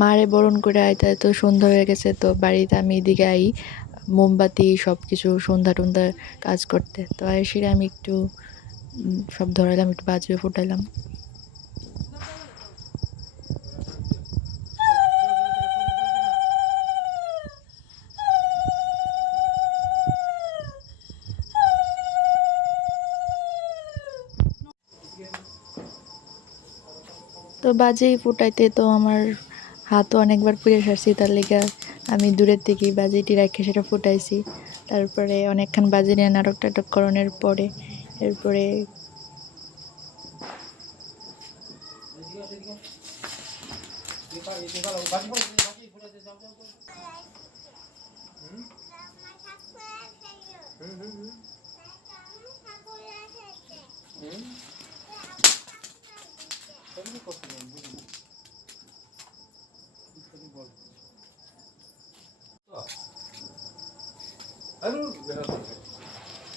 মারে বরণ করে আইতে তো সন্ধ্যা হয়ে গেছে, তো বাড়িতে আমি এদিকে আই মোমবাতি সব কিছু সন্ধ্যা টন্ধ্যা কাজ করতে। তো এসে আমি একটু সব ধরাইলাম, একটু বাজিও ফুটাইলাম। তো বাজি ফুটাইতে তো আমার হাতও অনেকবার পুড়ে সারছি, তার লেগে আমি দূরের থেকেই বাজিটি রেখে সেটা ফুটাইছি। তারপরে অনেকক্ষণ বাজি নিয়ে নাটক টাটক করণের পরে এরপরে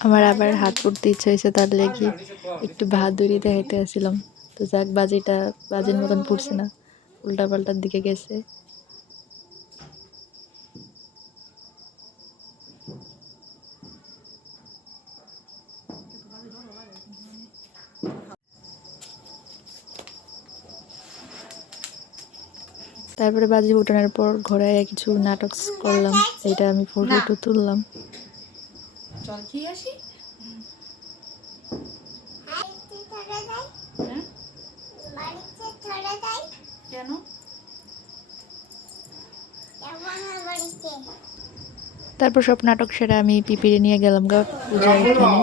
আমার আবার হাত পুড়তে ইচ্ছা হয়েছে, তার লেগে একটু বাহাদুরি দেখাইতে আসছিলাম। তো যাক, বাজিটা বাজির মতন ফুটছে না, উল্টা পাল্টার দিকে গেছে। তারপরে বাজি ফুটানোর পর ঘরে কিছু নাটক করলাম, এটা আমি ফটো তুললাম। চল খেয়ে আসি। কেন? তারপর সব নাটক সেরে আমি পিপিরে নিয়ে গেলাম গা পূজার এখানে।